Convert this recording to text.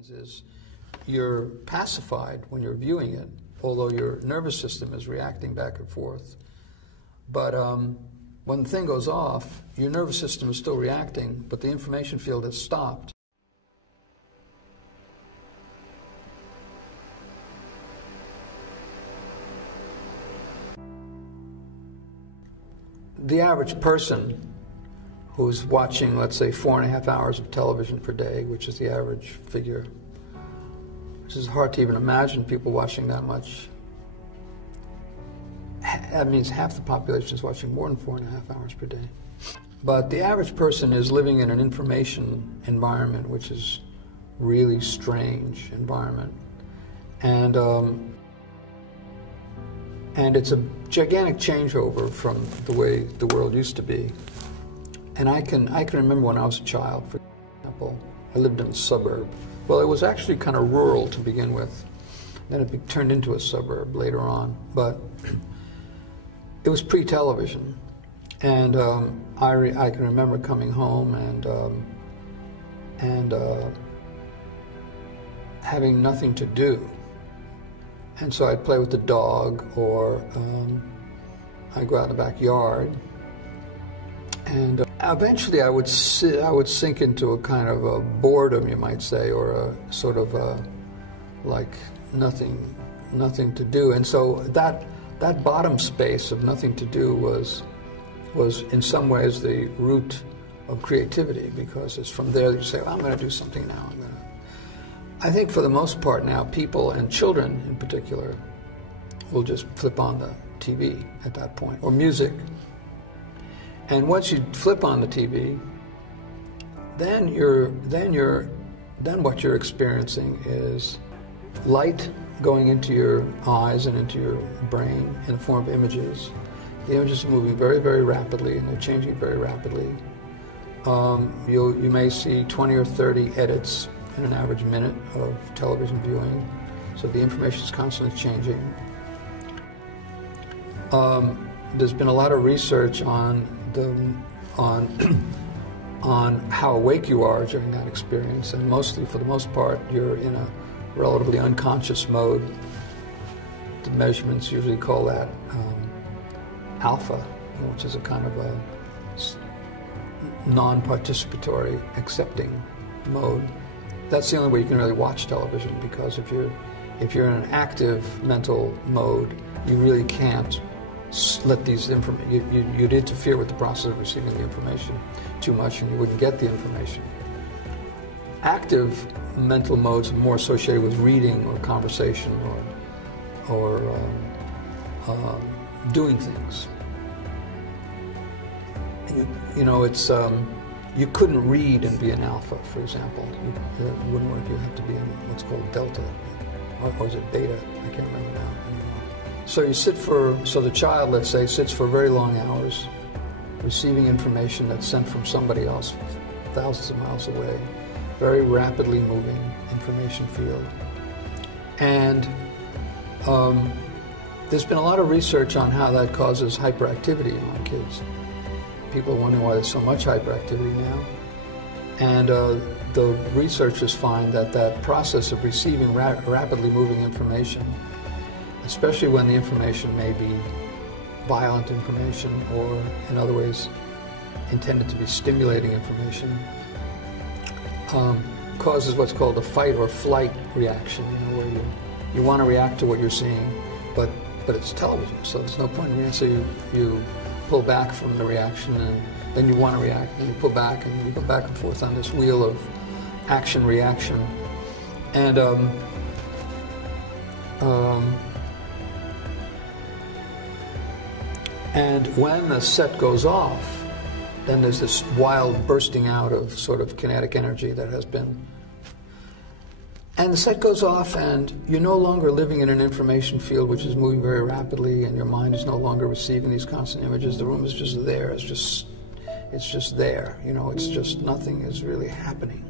Is you're pacified when you're viewing it, although your nervous system is reacting back and forth. But when the thing goes off, your nervous system is still reacting, but the information field has stopped. The average person who's watching, let's say, 4.5 hours of television per day, which is the average figure, which is hard to even imagine people watching that much. That means half the population is watching more than 4.5 hours per day. But the average person is living in an information environment, which is really strange environment. And it's a gigantic changeover from the way the world used to be. And I can remember when I was a child, for example, I lived in a suburb. Well, it was actually kind of rural to begin with. Then it turned into a suburb later on. But it was pre-television. And I can remember coming home and having nothing to do. And so I'd play with the dog, or I'd go out in the backyard. And eventually I would sink into a kind of a boredom, you might say, or a sort of like nothing to do. And so that bottom space of nothing to do was in some ways the root of creativity, because it's from there that you say, well, I'm going to do something now. I think for the most part now, people, and children in particular, will just flip on the TV at that point, or music. And once you flip on the TV, then what you're experiencing is light going into your eyes and into your brain in the form of images. The images are moving very, very rapidly, and they're changing very rapidly. You may see 20 or 30 edits in an average minute of television viewing, so the information is constantly changing. There's been a lot of research on how awake you are during that experience, and mostly, for the most part, you're in a relatively unconscious mode. The measurements usually call that alpha, which is a kind of a non-participatory, accepting mode. That's the only way you can really watch television, because if you're in an active mental mode, you really can't let these you'd interfere with the process of receiving the information too much, and you wouldn't get the information. Active mental modes are more associated with reading or conversation or doing things. It's you couldn't read and be an alpha, for example. It wouldn't work. You have to be in what's called delta, or is it beta? I can't remember now anymore. So the child, let's say, sits for very long hours, receiving information that's sent from somebody else, thousands of miles away, very rapidly moving information field. And there's been a lot of research on how that causes hyperactivity among kids. People are wondering why there's so much hyperactivity now. And the researchers find that process of receiving rapidly moving information, especially when the information may be violent information, or in other ways intended to be stimulating information, causes what's called a fight or flight reaction, where you want to react to what you're seeing, but it's television, so there's no point in reacting. So you pull back from the reaction, and then you want to react, and you pull back, and you go back and forth on this wheel of action-reaction. And when the set goes off, then there's this wild bursting out of sort of kinetic energy that has been. And the set goes off, and you're no longer living in an information field which is moving very rapidly, and your mind is no longer receiving these constant images. The room is just there. It's just there. It's just nothing is really happening.